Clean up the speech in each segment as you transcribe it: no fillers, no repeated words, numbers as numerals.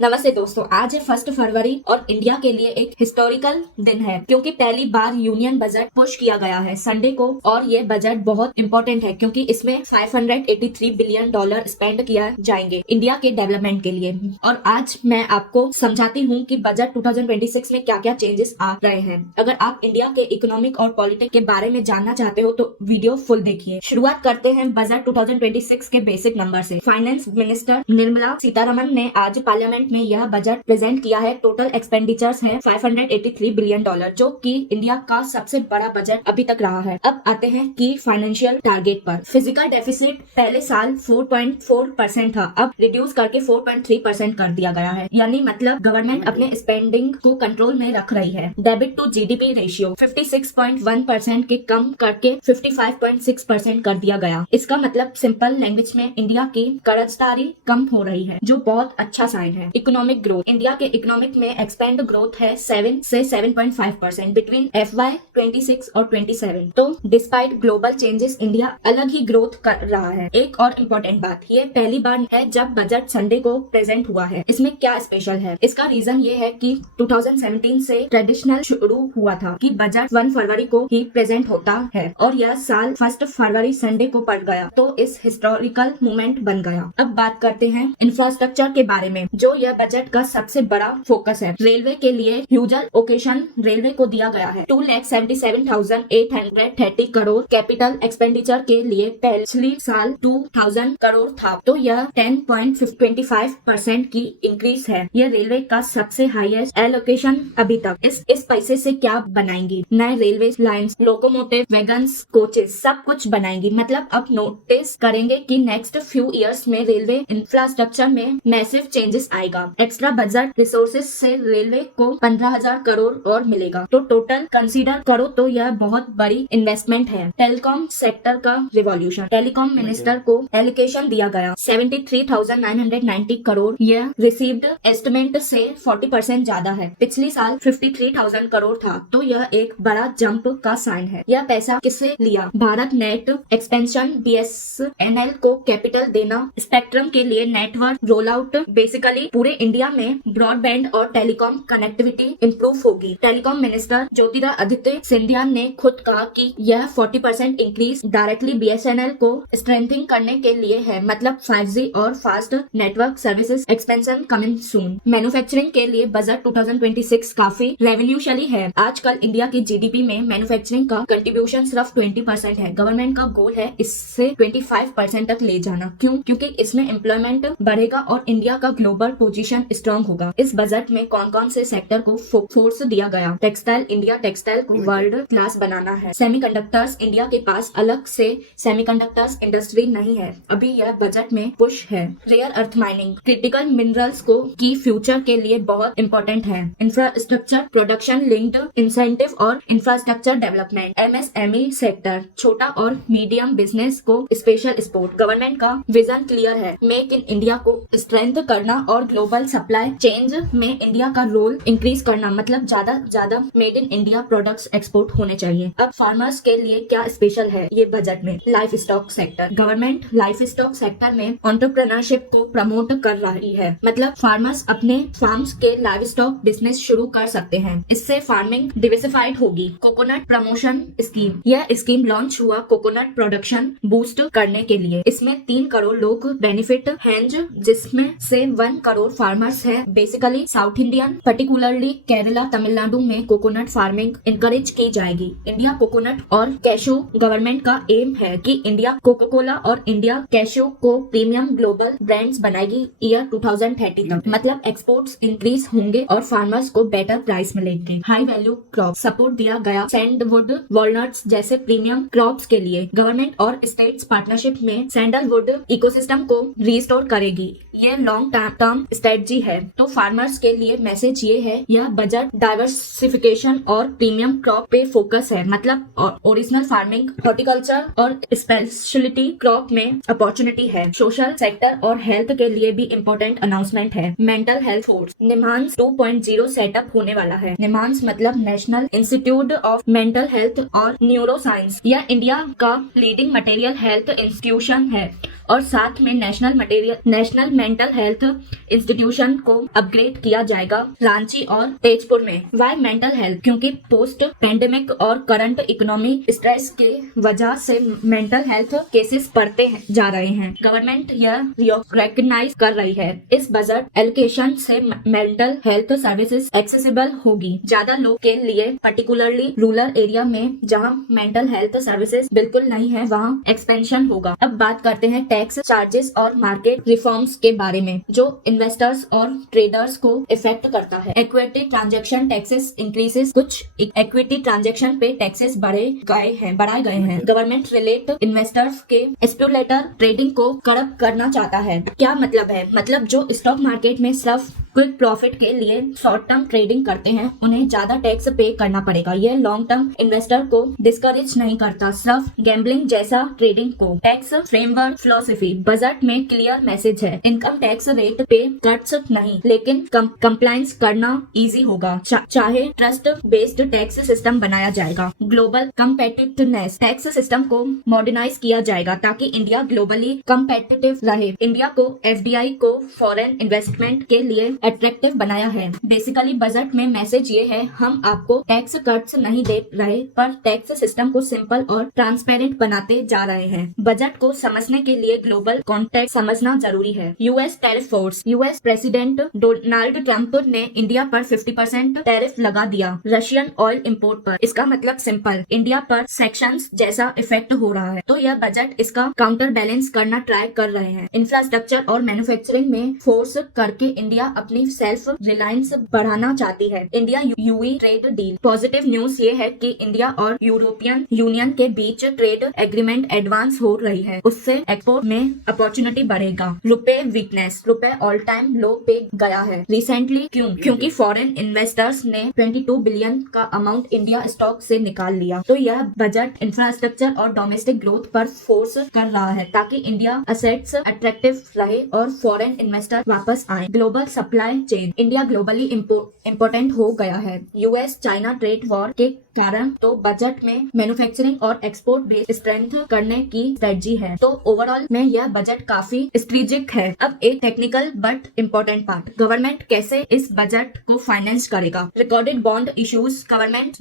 नमस्ते दोस्तों, आज है 1 फरवरी और इंडिया के लिए एक हिस्टोरिकल दिन है क्योंकि पहली बार यूनियन बजट पुश किया गया है संडे को। और ये बजट बहुत इम्पोर्टेंट है क्योंकि इसमें $583 बिलियन स्पेंड किया जाएंगे इंडिया के डेवलपमेंट के लिए। और आज मैं आपको समझाती हूँ कि बजट 2026 में क्या क्या चेंजेस आ रहे हैं। अगर आप इंडिया के इकोनॉमिक और पॉलिटिक्स के बारे में जानना चाहते हो तो वीडियो फुल देखिए। शुरुआत करते हैं बजट 2026 के बेसिक नंबर से। फाइनेंस मिनिस्टर निर्मला सीतारमन ने आज पार्लियामेंट में यह बजट प्रेजेंट किया है। टोटल एक्सपेंडिचर्स है $583 बिलियन, जो कि इंडिया का सबसे बड़ा बजट अभी तक रहा है। अब आते हैं की फाइनेंशियल टारगेट पर। फिजिकल डेफिसिट पहले साल 4.4% था, अब रिड्यूस करके 4.3% कर दिया गया है। यानी मतलब गवर्नमेंट अपने स्पेंडिंग को कंट्रोल में रख रही है। डेबिट टू जीडीपी रेशियो 56.1% के कम करके 55.6% कर दिया गया। इसका मतलब सिंपल लैंग्वेज में इंडिया की कर्जदारी कम हो रही है, जो बहुत अच्छा साइन है। इकोनॉमिक ग्रोथ, इंडिया के इकोनॉमिक में एक्सपेंड ग्रोथ है 7 से 7.5% बिटवीन FY 26 और 27। तो डिस्पाइट ग्लोबल चेंजेस इंडिया अलग ही ग्रोथ कर रहा है। एक और इम्पोर्टेंट बात, ये पहली बार है जब बजट संडे को प्रेजेंट हुआ है। इसमें क्या स्पेशल है? इसका रीजन ये है कि 2017 से ट्रेडिशनल शुरू हुआ था कि बजट 1 फरवरी को ही प्रेजेंट होता है और यह साल 1 फरवरी संडे को पड़ गया, तो इस हिस्टोरिकल मोमेंट बन गया। अब बात करते हैं इंफ्रास्ट्रक्चर के बारे में, जो यह बजट का सबसे बड़ा फोकस है। रेलवे के लिए ह्यूजल ओकेशन रेलवे को दिया गया है। 2,77,830 करोड़ कैपिटल एक्सपेंडिचर के लिए पिछले साल 2,000 करोड़ था, तो यह 10.25% की इंक्रीज है। यह रेलवे का सबसे हाईएस्ट एलोकेशन अभी तक। इस पैसे से क्या बनाएंगी? नए railway lines, locomotive, wagons, coaches, सब कुछ बनाएंगी। मतलब अब नोटिस करेंगे कि नेक्स्ट फ्यू इयर्स में रेलवे इंफ्रास्ट्रक्चर में मैसिव चेंजेस आएगा। एक्स्ट्रा बजट रिसोर्सेज से रेलवे को 15,000 करोड़ और मिलेगा, तो टोटल कंसीडर करो तो यह बहुत बड़ी इन्वेस्टमेंट है। टेलीकॉम सेक्टर का रिवॉल्यूशन, टेलीकॉम मिनिस्टर को एलोकेशन दिया गया 73,990 करोड़। यह रिसीव्ड एस्टिमेट से 40% ज्यादा है। पिछले साल 53,000 करोड़ था, तो यह एक बड़ा जंप का साइन है। यह पैसा किससे लिया? भारत नेट एक्सपेंशन, BSNL को कैपिटल देना, स्पेक्ट्रम के लिए नेटवर्क रोल आउट। बेसिकली पूरे इंडिया में ब्रॉडबैंड और टेलीकॉम कनेक्टिविटी इंप्रूव होगी। टेलीकॉम मिनिस्टर ज्योतिरादित्य सिंधिया ने खुद कहा कि यह 40% इंक्रीज डायरेक्टली BSNL को स्ट्रेंथिंग करने के लिए है। मतलब 5G और fast network services expansion coming soon. Manufacturing के लिए बजट 2026 काफी रेवोल्यूशनरी है। आजकल इंडिया की GDP में मैन्युफैक्चरिंग का कंट्रीब्यूशन सिर्फ 20% है। गवर्नमेंट का गोल है इससे 25% तक ले जाना। क्यों? क्योंकि इसमें एम्प्लॉयमेंट बढ़ेगा और इंडिया का ग्लोबल पोजीशन स्ट्रांग होगा। इस बजट में कौन कौन से सेक्टर को फोर्स दिया गया? टेक्सटाइल, इंडिया टेक्सटाइल को वर्ल्ड क्लास बनाना है। सेमीकंडक्टर्स, इंडिया के पास अलग से सेमीकंडक्टर्स इंडस्ट्री नहीं है, अभी यह बजट में पुश है। Rare earth mining, critical minerals को की फ्यूचर के लिए बहुत इंपॉर्टेंट है। इंफ्रास्ट्रक्चर प्रोडक्शन लिंक्ड इंसेंटिव और इंफ्रास्ट्रक्चर डेवलपमेंट। MSME सेक्टर, छोटा और मीडियम बिजनेस को स्पेशल सपोर्ट। गवर्नमेंट का विजन क्लियर है, मेक इन इंडिया को स्ट्रेंथ करना और ग्लोबल सप्लाई चेंज में इंडिया का रोल इंक्रीज करना। मतलब ज्यादा made in India products export होने चाहिए। अब फार्मर्स के लिए क्या स्पेशल है ये बजट में? Life stock sector, government life stock sector में एंटरप्रेन्योरशिप को प्रमोट कर रही है। मतलब फार्मर्स अपने फार्म्स के लाइफ स्टॉक बिजनेस शुरू कर सकते हैं। इससे फार्मिंग डिवर्सिफाइड होगी। कोकोनट प्रमोशन स्कीम, यह स्कीम लॉन्च हुआ कोकोनट प्रोडक्शन बूस्ट करने के लिए। इसमें 3 करोड़ लोग बेनिफिट हैं, जिसमें से 1 करोड़ फार्मर्स है। Basically south Indian, particularly Kerala, Tamil Nadu में कोकोनट फार्मिंग इंकरेज की जाएगी। इंडिया कोकोनट और कैशू, गवर्नमेंट का एम है कि इंडिया कोका कोला और इंडिया कैशू को प्रीमियम ग्लोबल ब्रांड्स बनाएगी ईयर 2030 तक। मतलब एक्सपोर्ट्स इंक्रीज होंगे और फार्मर्स को बेटर प्राइस मिलेंगे। हाई वैल्यू क्रॉप सपोर्ट दिया गया सैंडलवुड, वॉलनट्स जैसे प्रीमियम क्रॉप्स के लिए। गवर्नमेंट और स्टेट्स पार्टनरशिप में सैंडलवुड इकोसिस्टम को रिस्टोर करेगी। ये लॉन्ग टर्म स्ट्रेटजी है। तो फार्मर्स के लिए मैसेज ये है, यह बजट डाइवर्सिफिकेशन और प्रीमियम क्रॉप पे फोकस है। मतलब ओरिजिनल फार्मिंग, हॉर्टिकल्चर और स्पेशलिटी क्रॉप में अपॉर्चुनिटी है। सोशल सेक्टर और हेल्थ के लिए भी इम्पोर्टेंट अनाउंसमेंट है। मेंटल हेल्थ फोर्स, निम्हांस 2.0 सेटअप होने वाला है। निम्हांस मतलब national institute of mental health और न्यूरो साइंस। यह इंडिया का लीडिंग मटेरियल हेल्थ इंस्टीट्यूशन है और साथ में नेशनल मेंटल हेल्थ इंस्टीट्यूशन को अपग्रेड किया जाएगा रांची और तेजपुर में। Why mental health? क्योंकि पोस्ट पेंडेमिक और करंट इकोनॉमी स्ट्रेस के वजह से मेंटल हेल्थ केसेस बढ़ते जा रहे हैं। गवर्नमेंट यह रिकॉग्नाइज कर रही है। इस बजट एलोकेशन से मेंटल हेल्थ सर्विसेज एक्सेसिबल होगी ज्यादा लोग के लिए, पर्टिकुलरली रूरल एरिया में जहां मेंटल हेल्थ सर्विसेज बिल्कुल नहीं है, वहां एक्सपेंशन होगा। अब बात करते हैं टैक्स चार्जेस और मार्केट रिफॉर्म्स के बारे में जो इन्वेस्टर्स और ट्रेडर्स को इफेक्ट करता है। Equity transaction taxes increases. कुछ इक्विटी ट्रांजैक्शन पे टैक्सेस बढ़ाए गए हैं। गवर्नमेंट रिलेट इन्वेस्टर्स के स्पेकुलेटर ट्रेडिंग को कड़क करना चाहता है। क्या मतलब है? मतलब जो स्टॉक मार्केट में सिर्फ क्विक प्रॉफिट के लिए शॉर्ट टर्म ट्रेडिंग करते हैं, उन्हें ज्यादा टैक्स पे करना पड़ेगा। यह लॉन्ग टर्म इन्वेस्टर को डिस्करेज नहीं करता, सिर्फ गैम्बलिंग जैसा ट्रेडिंग को। Tax framework philosophy. बजट में क्लियर मैसेज है, इनकम टैक्स रेट पे कट्स नहीं, लेकिन कंप्लायंस करना इजी होगा। चाहे ट्रस्ट बेस्ड टैक्स सिस्टम बनाया जाएगा। ग्लोबल कम्पेटिटिवनेस। टैक्स सिस्टम को मॉडर्नाइज किया जाएगा ताकि इंडिया ग्लोबली कम्पेटिटिव रहे। इंडिया को एफडीआई को फॉरेन इन्वेस्टमेंट के लिए अट्रैक्टिव बनाया है। बेसिकली बजट में मैसेज ये है, हम आपको टैक्स कट्स नहीं दे रहे, पर टैक्स सिस्टम को सिंपल और ट्रांसपेरेंट बनाते जा रहे हैं। बजट को समझने के लिए ग्लोबल कॉन्टेक्स्ट समझना जरूरी है। US tariff force. US president Donald Trump ने इंडिया पर 50% टैरिफ लगा दिया रशियन ऑयल इंपोर्ट पर। इसका मतलब सिंपल, इंडिया पर सेक्शंस जैसा इफेक्ट हो रहा है। तो यह बजट इसका काउंटर बैलेंस करना ट्राई कर रहे हैं। इंफ्रास्ट्रक्चर और मैन्युफैक्चरिंग में फोर्स करके इंडिया अपनी सेल्फ रिलायंस बढ़ाना चाहती है। India UAE trade deal. Positive news ये है कि इंडिया और यूरोपियन यूनियन के बीच ट्रेड एग्रीमेंट एडवांस हो रही है, उससे एक्सपोर्ट में अपॉर्चुनिटी बढ़ेगा। रुपए वीकनेस। रुपए ऑल टाइम लो पे गया है रिसेंटली। क्योंकि फॉरेन इन्वेस्टर्स ने 22 बिलियन का अमाउंट इंडिया स्टॉक से निकाल लिया। तो यह बजट इंफ्रास्ट्रक्चर और डोमेस्टिक ग्रोथ पर फोर्स कर रहा है ताकि इंडिया असेट्स अट्रैक्टिव रहे और फॉरेन इन्वेस्टर वापस आए। Global supply chain. India globally important हो गया है यूएस चाइना ट्रेड वॉर के कारण। तो बजट में मैन्युफैक्चरिंग और एक्सपोर्ट बेस स्ट्रेंथ करने की स्ट्रेटजी है। तो ओवरऑल में यह बजट काफी स्ट्रेटेजिक है। अब एक technical but important part, government कैसे इस बजट को फाइनेंस करेगा। Recorded bond issues. Government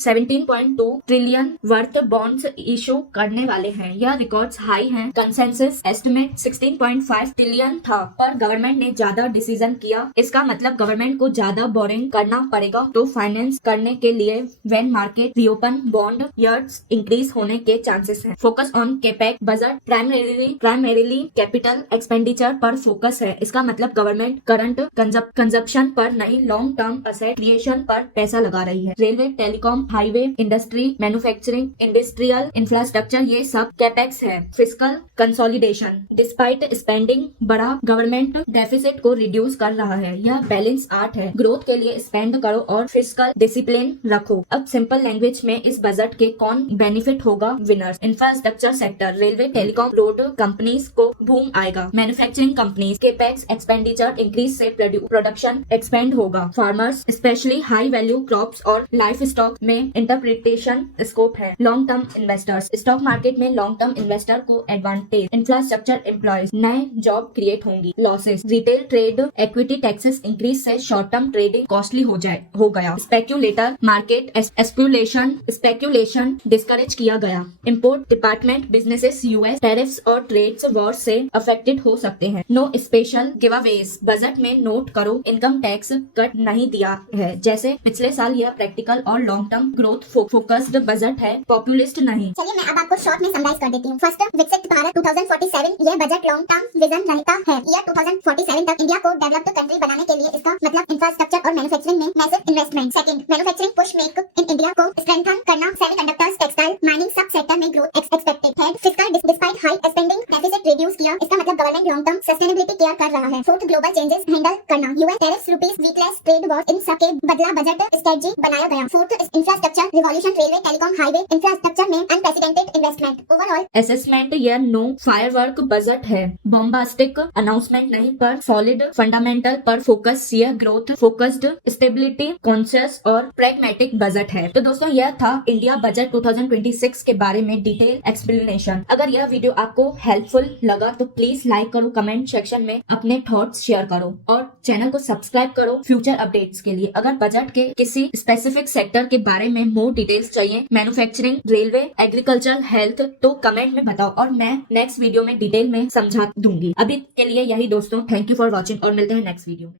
17.2 trillion worth bonds issue करने वाले हैं। यह रिकॉर्ड्स हाई हैं। कंसेंसस एस्टिमेट 16.5 ट्रिलियन था, पर गवर्नमेंट ने ज्यादा डिसीजन किया। इसका मतलब गवर्नमेंट को ज्यादा बोरिंग करना पड़ेगा। तो फाइनेंस करने के लिए when market reopen bond yields increase होने के चांसेस हैं। Focus on capex. Budget primarily capital expenditure पर फोकस है। इसका मतलब गवर्नमेंट करंट कंजप्शन पर नहीं, लॉन्ग टर्म असेट क्रिएशन पर पैसा लगा रही है। Railway, telecom, highway, industry, manufacturing, industrial infrastructure, ये सब कैपेक्स है। Fiscal consolidation. डिस्पाइट स्पेंडिंग बढ़ा, गवर्नमेंट डेफिसिट को रिड्यूस कर रहा है। यह बैलेंस आर्ट है। ग्रोथ के लिए स्पेंड करो और फिस्कल डिसिप्लिन रखो। अब सिंपल लैंग्वेज में इस बजट के कौन बेनिफिट होगा? Winners. Infrastructure sector, railway, telecom, road companies को बूम आएगा। Manufacturing companies capex expenditure increase से प्रोडक्शन एक्सपेंड होगा। Farmers specially high value crops और लाइफ स्टॉक में इंटरप्रिटेशन स्कोप है। Long term investors, stock market में लॉन्ग टर्म इन्वेस्टर को advantage. Infrastructure employees, नए जॉब क्रिएट होंगी। Losses, retail trade equity taxes increase से शॉर्ट टर्म ट्रेडिंग कॉस्टली हो गया। स्पेक्यूलेटर मार्केट स्पेक्यूलेशन डिस्करेज किया गया। Import department businesses US tariffs और ट्रेड्स वॉर से अफेक्टेड हो सकते हैं। No special giveaways. बजट में नोट करो इनकम टैक्स कट नहीं दिया है जैसे पिछले साल। यह प्रैक्टिकल और long term growth focused budget है, पॉपुलिस्ट नहीं। चलिए मैं अब आपको शॉर्ट में समराइज कर देती हूँ। फर्स्ट, विकसित भारत 2047। यह बजट लॉन्ग टर्म विजन रहता है। ईयर 2047 तक इंडिया को डेवलप्ड कंट्री बनाने के लिए इसका मतलब इंफ्रास्ट्रक्चर और मैन्युफैक्चरिंग में massive investment. Second, manufacturing push make in India को स्ट्रेंथन करना। सेमीकंडक्टर्स, टेक्सटाइल, माइनिंग सब सेक्टर में growth expected. Third, fiscal despite high spending deficit reduce किया। इसका मतलब government long term sustainability care कर रहा है। फोर्थ, ग्लोबल चेंजेस हैंडल करना। US tariffs, rupees weakness, trade war, इन सब के बदला बजट स्ट्रेटजी बनाया गया। Fourth, infrastructure revolution, railway, telecom, highway infrastructure में अनप्रेसिडेंटेड इन्वेस्टमेंट। ओवरऑल असेसमेंट, यह नो फायरवर्क बजट है, बॉम्बास्टिक अनाउंसमेंट नहीं, पर सॉलिड फंडामेंटल पर फोकस। यह ग्रोथ फोकस्ड, स्टेबिलिटी कॉन्शियस और प्रैग्मेटिक बजट है। तो दोस्तों यह था इंडिया बजट 2026 के बारे में डिटेल एक्सप्लेनेशन। इन्फॉर्मेशन। अगर यह वीडियो आपको हेल्पफुल लगा तो प्लीज लाइक करो, कमेंट सेक्शन में अपने थॉट्स शेयर करो और चैनल को सब्सक्राइब करो फ्यूचर अपडेट्स के लिए। अगर बजट के किसी स्पेसिफिक सेक्टर के बारे में मोर डिटेल्स चाहिए, मैन्युफैक्चरिंग, रेलवे, एग्रीकल्चर, हेल्थ, तो कमेंट में बताओ और मैं नेक्स्ट वीडियो में डिटेल में समझा दूंगी। अभी के लिए यही दोस्तों, थैंक यू फॉर वॉचिंग और मिलते हैं नेक्स्ट वीडियो में।